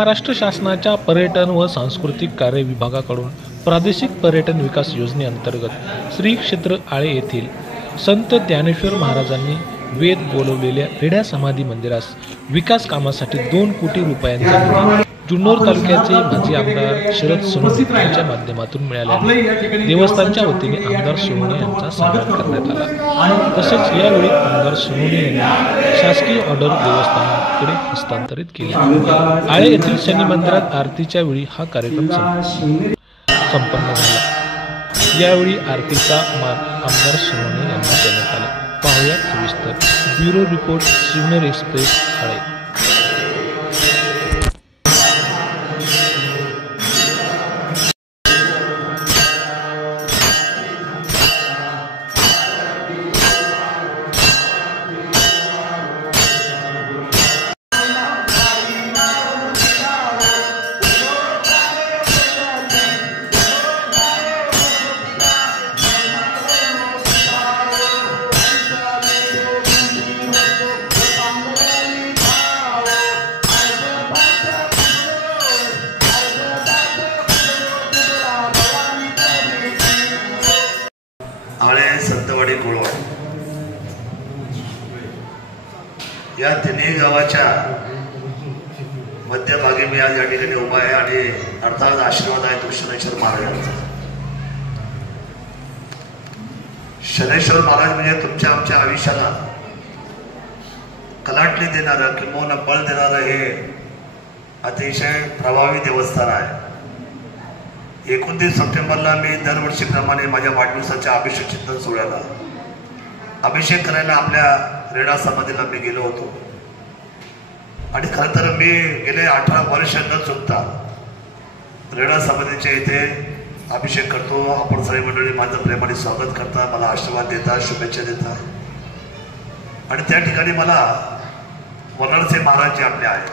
महाराष्ट्र शासनाच्या पर्यटन व सांस्कृतिक कार्य विभागाकडून प्रादेशिक पर्यटन विकास योजनेअंतर्गत श्री क्षेत्र आळे येथील संत ज्ञानेश्वर महाराजांनी वेद बोलवलेल्या रेड्या समाधी मंदिरास विकास कामासाठी 2 कोटी रुपयांचा निधी जुन्नर तालुक्याचे माजी आमदार शरद सोनवणे यांच्या माध्यमातून मिळाल्याने देवस्थानच्या वतीने आमदार सोनवणे यांचा सन्मान करण्यात आला। तसेच यावेळी आमदार सोनवणे यांनी शासकीय ऑर्डर देवस्थानाकडे हस्तांतरित केली। आळे येथील शनी मंदिरात आरतीच्या वेळी हा कार्यक्रम संपन्न झाला। यावेळी आरतीचा मान आमदार सोनवणे यांना देण्यात आला। पाहुयात सविस्तर ब्युरो रिपोर्ट शिवनेर एक्सप्रेस आळे। आळे संतवाडी कोळवा या तिन्ही गावाच्या मध्यभागी मी आज या ठिकाणी उभा आहे आणि अर्थात आशीर्वाद आहे तो शनेश्वर महाराजांचा। शनेश्वर महाराज म्हणजे तुमच्या आमच्या आयुष्याला कलाटणी देणारं किंवा बळ देणारं हे अतिशय प्रभावी देवस्थान आहे। 29 सप्टेंबरला मी दरवर्षीप्रमाणे माझ्या वाढदिवसाच्या अभिषेक चिंतन सोहळ्याला अभिषेक करायला आपल्या रेडा समाधीला मी गेलो होतो आणि खरं तर मी गेले 18 वर्ष न चुकता रेडा समाधीच्या इथे अभिषेक करतो। आपण सर्व मंडळी माझं प्रेमाने स्वागत करता, मला आशीर्वाद देता, शुभेच्छा देता आणि त्या ठिकाणी मला वनरचे महाराज जे आपले आहेत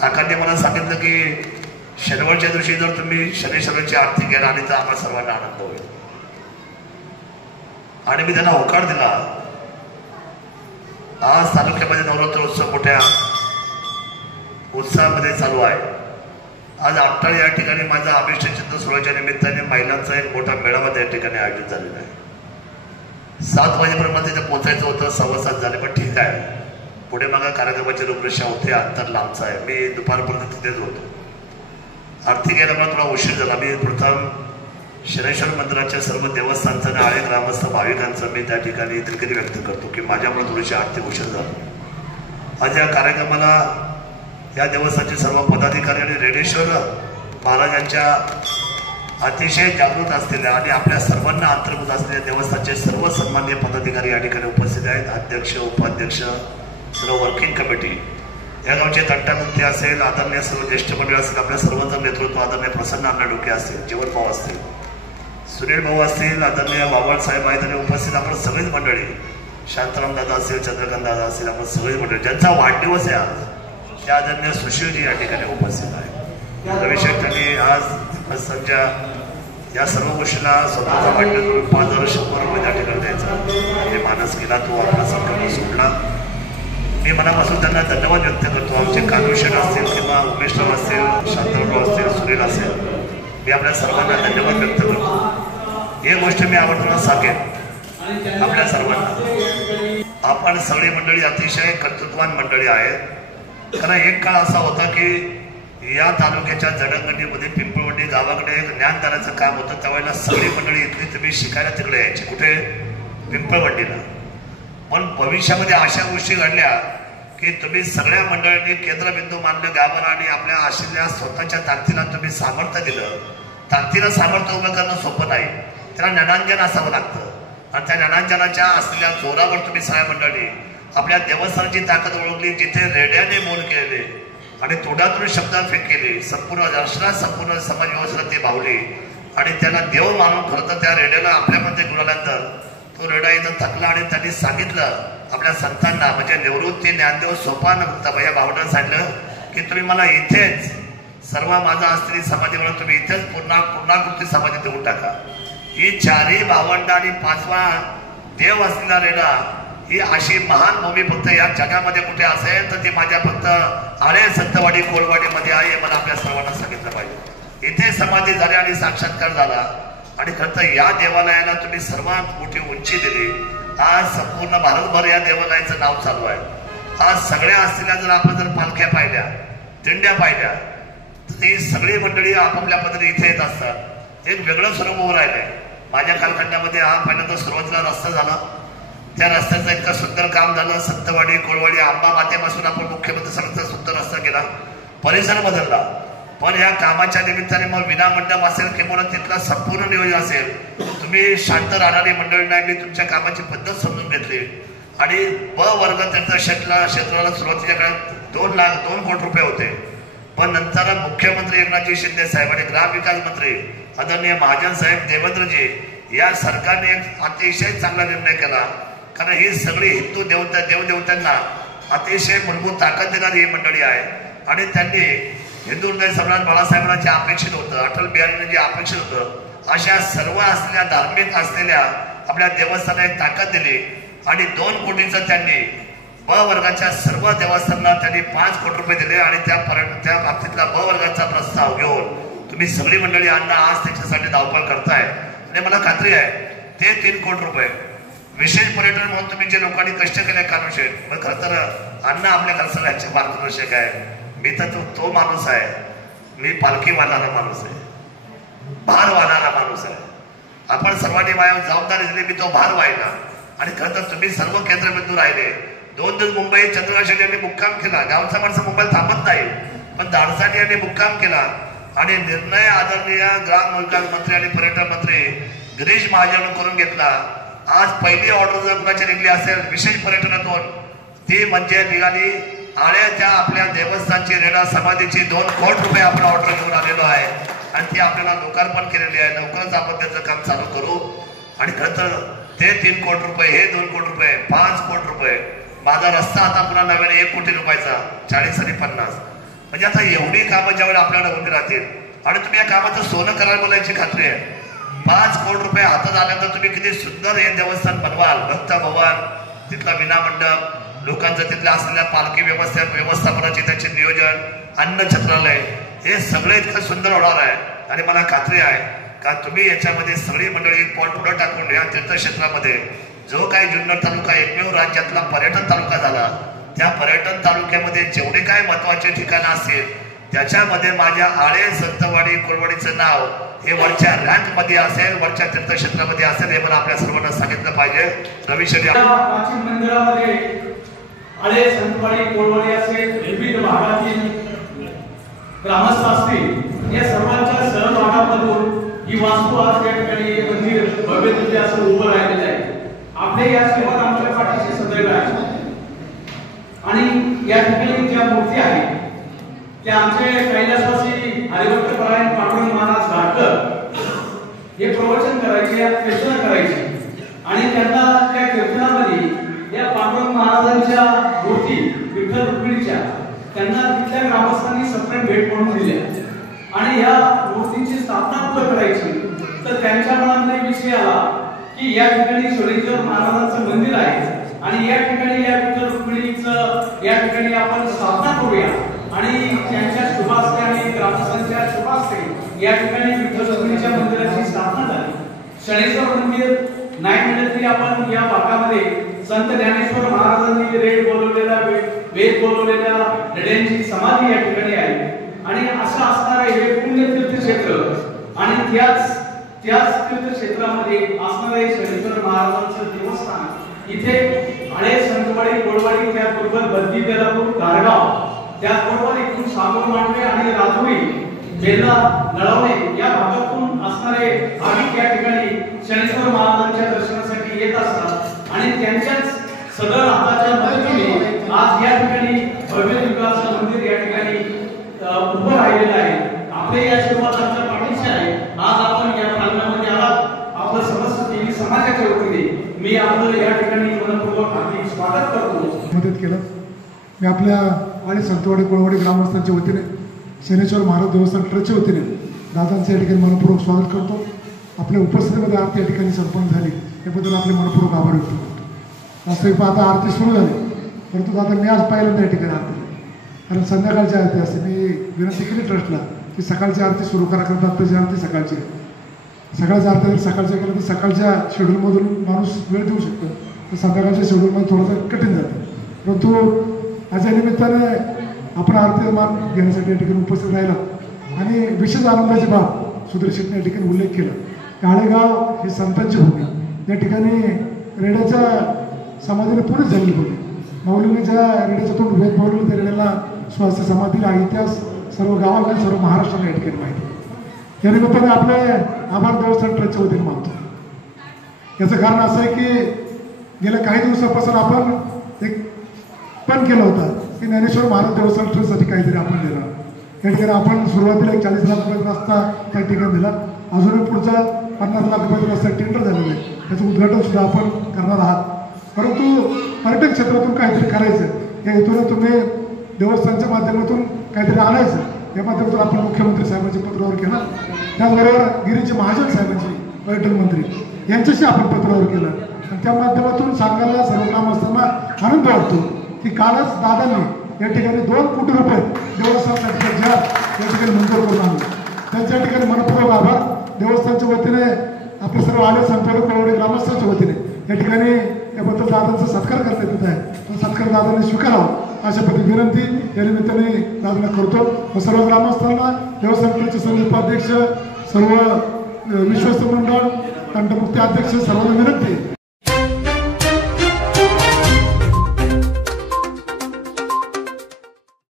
काकांनी मला सांगितलं की शनिवारच्या दिवशी जर तुम्ही शनेश्वराची आरती घ्यायला आणि तर आम्हाला सर्वांना आनंद होईल आणि मी त्यांना होकार दिला। आज तालुक्यामध्ये नवरात्र उत्सव मोठ्या उत्साहामध्ये चालू आहे। आज आपटाळ या ठिकाणी माझा अभिषेक चिंतन सोहळ्याच्या निमित्ताने महिलांचा एक मोठा मेळावा त्या ठिकाणी आयोजित झालेला आहे। 7 वाजेपर्यंत तिथे पोहोचायचं होतं, 7:15 झाले, पण ठीक आहे, पुढे मागा कार्यक्रमाची रूपरेषा होते, अंतर लांबचं आहे। मी दुपारपर्यंत तिथेच होतो। आरती घ्यायला मला थोडा उशीर झाला। मी प्रथम शनेश्वर मंदिराच्या सर्व देवस्थानचं आणि आळे ग्रामस्थ भाविकांचं मी त्या ठिकाणी दिलगिरी व्यक्त करतो की माझ्यामुळे थोडीशी आरती उशीर झाली। आज या कार्यक्रमाला या देवस्थानचे सर्व पदाधिकारी आणि रेडेश्वर महाराजांच्या अतिशय जागृत असलेल्या आणि आपल्या सर्वांना अंतर्भूत असलेल्या देवस्थानचे सर्व सन्माननीय पदाधिकारी या ठिकाणी उपस्थित आहेत। अध्यक्ष, उपाध्यक्ष, सर्व वर्किंग कमिटी, या गावचे तंटामुक्ती असेल, आदरणीय सर्व ज्येष्ठ मंडळ असेल, आपल्या सर्वांचं नेतृत्व आदरणीय प्रसन्न अण्णा डोके असतील, जीवन भाऊ असतील, सुनील भाऊ असतील, आदरणीय बाबाळ साहेब आहेत आणि उपस्थित आपण सगळीच मंडळी, शांताराम दादा असेल, चंद्रकांत दादा असेल, आपण सगळीच मंडळी ज्यांचा वाढदिवस आहे आज त्या आदरणीय सुशीलजी या ठिकाणी उपस्थित आहे। रविशेख त्यांनी आज संच्या या सर्व गोष्टीला स्वतःचा वाढदिवस 5,100 रुपये त्या ठिकाणी द्यायचा आणि मानस केला, तो आपला संकल्प सोडला। मी मनापासून त्यांना धन्यवाद व्यक्त करतो। आमचे कानूशेठ असतील किंवा उमेशराव असतील, शांताराम असतील, सुनील असेल, मी आपल्या सर्वांना धन्यवाद व्यक्त करतो। एक गोष्ट मी आवडताना सांगेन आपल्या सर्वांना, आपण सगळी मंडळी अतिशय कर्तृत्ववान मंडळी आहेत। कारण एक काळ असा होता की या तालुक्याच्या जडणघडणीमध्ये पिंपळवंडी गावाकडे एक ज्ञानदानाचं काम होतं। त्यावेळेला सगळी मंडळी इथली तुम्ही शिकायला तिकडे यायची, कुठे? पिंपळवंडीला। पण भविष्यामध्ये अशा गोष्टी घडल्या की तुम्ही सगळ्या मंडळींनी केंद्रबिंदू मानलं गावाला आणि आपल्या आशीर्वाद स्वतःच्या ताकदीला तुम्ही सामर्थ्य दिलं। ताकदीला सामर्थ्य उभं करणं सोपं नाही, त्याला ज्ञानांजन असावं लागतं आणि त्या ज्ञानांजनाच्या असलेल्या जोरावर तुम्ही सगळ्या मंडळी आपल्या देवस्थानाची ताकद ओळखली, जिथे रेड्याने मोल केले आणि तोंडातून शब्दफेक केली, संपूर्ण राष्ट्रात संपूर्ण समाज व्यवस्थेला ती भावली आणि त्याला देव मानून खरं तर त्या रेड्याला आपल्यामध्ये गुणाल्यानंतर तो रेडा इथं थकला आणि त्यांनी सांगितलं आपल्या संतांना, म्हणजे निवृत्ती ज्ञानदेव सोपान भया भावना सांगितलं की तुम्ही मला इथेच सर्व माझा असलेली समाधी म्हणून तुम्ही इथेच पूर्णाकृती समाधी देऊन टाका। ही 4ही भावंड आणि 5वा देव असलेला रेडा ही अशी महान भूमी फक्त या जगामध्ये कुठे असेल तर ती माझ्या फक्त आळे संतवाडी कोळवाडीमध्ये आहे हे मला आपल्या सर्वांना सांगितलं पाहिजे। इथे समाधी झाली आणि साक्षात्कार झाला आणि खरं तर या देवालयाला तुम्ही सर्वात मोठी उंची दिली। आज संपूर्ण भारतभर या देवालयाचं नाव चालू आहे। आज सगळ्या असलेल्या जर आपण जर पालख्या पाहिल्या, दिंड्या पाहिल्या, तर ती सगळी मंडळी आपापल्या पद्धतीने इथे येत असतात। एक वेगळं स्वरूप उभं राहिलंय। माझ्या कालखंडामध्ये हा पहिल्यांदा सुरुवातीला रस्ता झाला, त्या रस्त्याचं इतकं सुंदर काम झालं। संतवाडी कोळवाडी आंबा मातेपासून आपण मुख्यमंत्री सगळ्याचा सुंदर रस्ता केला, परिसर बदलला। पण या कामाच्या निमित्ताने मग विनामंडप असेल किंवा तिथलं संपूर्ण नियोजन असेल, तुम्ही शांत राहणारी मंडळी नाही, मी तुमच्या कामाची पद्धत समजून घेतली आणि ब वर्ग त्यांच्या क्षेत्राला सुरुवातीच्या काळात 2 कोटी रुपये होते। पण नंतर मुख्यमंत्री एकनाथजी शिंदे साहेब आणि ग्रामविकास मंत्री आदरणीय महाजन साहेब देवेंद्रजी या सरकारने एक अतिशय चांगला निर्णय केला। कारण ही सगळी हिंदू देवदेवतांना अतिशय मूलभूत ताकद देणारी ही मंडळी आहे आणि त्यांनी हिंदू हृदय सम्राट बाळासाहेबांना जे अपेक्षित होतं, अटल बिहारीने जे अपेक्षित होतं, अशा सर्व असलेल्या धार्मिक असलेल्या आपल्या देवस्थानाला एक ताकद दिली आणि 2 कोटीचं त्यांनी ब वर्गाच्या सर्व देवस्थानांना त्यांनी 5 कोटी रुपये दिले आणि त्या बाबतीतला ब वर्गाचा प्रस्ताव घेऊन तुम्ही सगळी मंडळी अण्णा आज त्याच्यासाठी धावपळ करताय आणि मला खात्री आहे ते 3 कोटी रुपये विशेष पर्यटन म्हणून तुम्ही जे लोकांनी कष्ट केले कानुशेठ, मग खरं तर अण्णा आपल्या खर्चाला याचे मार्गदर्शक आहे। मी तर तो माणूस आहे, मी पालखी वाहणारा माणूस आहे, भार वाहणारा माणूस आहे। आपण सर्वांनी माझ्यावर जबाबदारी दिली, मी तो भार वाहिला आणि खरं तर तुम्ही सर्व केंद्रबिंदू राहिले। 2 दिवस मुंबई चंद्रकांत शेट्टी यांनी मुक्काम केला, गावचा माणसं मुंबईत थांबत नाही, पण धाडसाटी यांनी मुक्काम केला आणि निर्णय आदरणीय ग्रामविकास मंत्री आणि पर्यटन मंत्री गिरीश महाजन करून घेतला। आज पहिली ऑर्डर जर कुणाची निघली असेल विशेष पर्यटनातून, ती म्हणजे निघाली आळ्याच्या आपल्या देवस्थानची रेडा समाधीची 2 कोटी रुपये आपण ऑर्डर घेऊन आलेलो आहे आणि ती आपल्याला लोकार्पण केलेली आहे। लवकरच आपण त्याचं काम चालू करू आणि खरं तर ते 3 कोटी रुपये, हे 2 कोटी रुपये, 5 कोटी रुपये, माझा रस्ता आता पुन्हा नव्याने 1 कोटी रुपयाचा, 40 आणि 50, म्हणजे आता एवढी कामं ज्यावेळेला आपल्याला उभी राहतील आणि तुम्ही या कामाचं सोनं करायला मला याची खात्री आहे। 5 कोटी रुपये हातात आल्यानंतर तुम्ही किती सुंदर हे देवस्थान बनवाल, भक्त भवन, तिथला विनामंडप, लोकांचं तिथल्या असलेल्या पालखी व्यवस्थापनाचे त्याचे नियोजन, अन्न छत्रालय, हे सगळे इतकं सुंदर होणार आहे आणि मला खात्री आहे का तुम्ही याच्यामध्ये सगळी मंडळी एक पाऊल पुढे टाकून या तीर्थक्षेत्रामध्ये जो काही जुन्नर तालुका एकमेव राज्यातला पर्यटन तालुका झाला, त्या पर्यटन तालुक्यामध्ये जेवढे काय महत्वाचे ठिकाणं असतील त्याच्यामध्ये माझ्या आळे संतवाडी कोळवाडीचं नाव हे वरच्या रँक मध्ये असेल, वरच्या तीर्थक्षेत्रामध्ये असेल, हे मला आपल्या सर्वांना सांगितलं पाहिजे। रवी शेट्टी प्राचीन मंदिरामध्ये आळे संतवाडी कोळवाडी असेल, विविध भागातील ग्रामस्थ असतील, या सर्वांच्या सहभागामधून ही वास्तू आज या ठिकाणी मंदिर भव्य दिव्य असं उभं राहिलेलं आहे। आपले या सेवा आमच्या पाठीशी सदैव आहे आणि या ठिकाणी ज्या मूर्ती आहेत त्या आमचे कैलासवासी हरिभक्त परायण पांडुरंग महाराज घाटकर हे प्रवचन करायचे, कीर्तन करायचे आणि त्यांना त्या कीर्तनामध्ये या पांडुरंग महाराजांच्या मूर्ती विठ्ठल रुक्मिणीच्या त्यांना तिथल्या ग्रामस्थांनी सप्रेम भेट म्हणून दिल्या आणि या मूर्तींची स्थापना कुठं करायची, तर त्यांच्या मनात विषय आला की या ठिकाणी शनीश्वर महाराजांचं मंदिर आहे आणि या ठिकाणी या विठ्ठल रुक्मिणीचं या ठिकाणी आपण स्थापना करूया आणि त्यांच्या शुभास्ते आणि ग्रामस्थांच्या शुभास्ते या ठिकाणी विठ्ठल रुक्मिणीच्या मंदिराची स्थापना झाली। शनीश्वर मंदिर नाही म्हटलं तरी आपण या भागामध्ये संत ज्ञानेश्वर महाराजांनी वेद बोलवलेल्या रेड्यांची समाधी या ठिकाणी आहे आणि असं असणारे हे पुण्य तीर्थक्षेत्र आणि त्याच तीर्थक्षेत्रामध्ये असणारे शनीश्वर महाराजांचं देवस्थान इथे आळे संतवाडी कोळवाडी, त्याबरोबर बद्दी बेलापूर गारगाव, त्याचबरोबर इथून सागोर मांडवे आणि राजुरी बेला नळवणे या भागातून असणारे भाविक या ठिकाणी शनीश्वर महाराजांच्या दर्शनासाठी येत असतात आणि त्यांच्याच सदर हाताच्या मदतीने आज या ठिकाणी भव्य दिव्याचं मंदिर या ठिकाणी उभं राहिलेलं आहे। आपले या आशीर्वादाच्या पाठीशी आहे। आज आपण या प्रांगणामध्ये आलात, आपलं समस्त देवी समाजाच्या वतीने मी आपलं या ठिकाणी मनपूर्वक हार्दिक स्वागत करतो। मदत केलं मी आपल्या आणि संतवाडी कोळवाडी ग्रामस्थांच्या वतीने, शनीश्वर महाराज देवस्थान ट्रस्टच्या वतीने दादांचं या ठिकाणी मनपूर्वक स्वागत करतो। आपल्या उपस्थितीमध्ये आज या ठिकाणी सरपंच झाले त्याबद्दल आपले मनपूर्वक आभार व्यक्त करतो। वास्तविक पाहता आरती सुरू झाली, परंतु आता मी आज पाहिलं त्या ठिकाणी आरती, कारण संध्याकाळची आरती असते. मी विनंती केली ट्रस्टला की सकाळची आरती सुरू करा, कारण आत्ताची आरती सकाळची आहे. सकाळची आरती जर सकाळच्या केलं तर सकाळच्या शेड्यूलमधून माणूस वेळ देऊ शकतो, तर संध्याकाळच्या शेड्यूलमध्ये थोडंसं कठीण जातं. परंतु आज या निमित्ताने आपण आरती मान घेण्यासाठी या ठिकाणी उपस्थित राहिला. आणि विशेष आनंदाची बाब सुधीर शेट्टीने या ठिकाणी उल्लेख केला. काळेगाव ही संतांची भूमी, या ठिकाणी रेड्याच्या समाधीने पुढेच झालेली होती. माऊलीने ज्या रेड्याच्या तोंड वेद बोलवलं त्या रेड्याला स्वास्थ्य समाधीला इतिहास सर्व गावाला सर्व महाराष्ट्राला या ठिकाणी माहिती. या निमित्ताने आपले आभार देवस्थान ट्रस्टच्या वतीने मानतो. याचं कारण असं आहे की गेल्या काही दिवसापासून आपण एक पण केलं होतं की ज्ञानेश्वर महाराज देवस्थान ट्रस्टसाठी काहीतरी आपण देणार. या ठिकाणी आपण सुरुवातीला एक 40 लाख रुपयाचा रस्ता त्या ठिकाणी दिला. अजूनही पुढचा 50 लाख रुपयाचा रस्ता टेंडर झालेलं आहे, त्याचं उद्घाटन सुद्धा आपण करणार आहात. परंतु पर्यटन क्षेत्रातून काहीतरी करायचं, या हेतूने तुम्ही देवस्थानच्या माध्यमातून काहीतरी आणायचं, या माध्यमातून आपण मुख्यमंत्री साहेबांच्या पत्रावर केलं. त्याचबरोबर गिरीजी महाजन साहेबांची पर्यटन मंत्री यांच्याशी आपण पत्रावर केलं. आणि त्या माध्यमातून सांगायला सर्व काम असताना आनंद वाटतो की कालच दादांनी या ठिकाणी 2 कोटी रुपये देवस्थानसाठी या ठिकाणी मंजूर करून आणले. त्यांच्या ठिकाणी मनपूर्वक आभार. देवस्थानच्या वतीने आपले सर्व आले संतवाडी कोळवडी ग्रामस्थांच्या वतीने या ठिकाणी याबद्दल दादांचा सत्कार करण्यात येत आहे. तो सत्कार दादांनी स्वीकारावा अशा पद्धती विनंती या निमित्ताने दादांना करतो. व सर्व ग्रामस्थांना देवस्थानचे सर्व उपाध्यक्ष, सर्व विश्वस्त मंडळ, तंटमुक्ती अध्यक्ष सर्वांना विनंती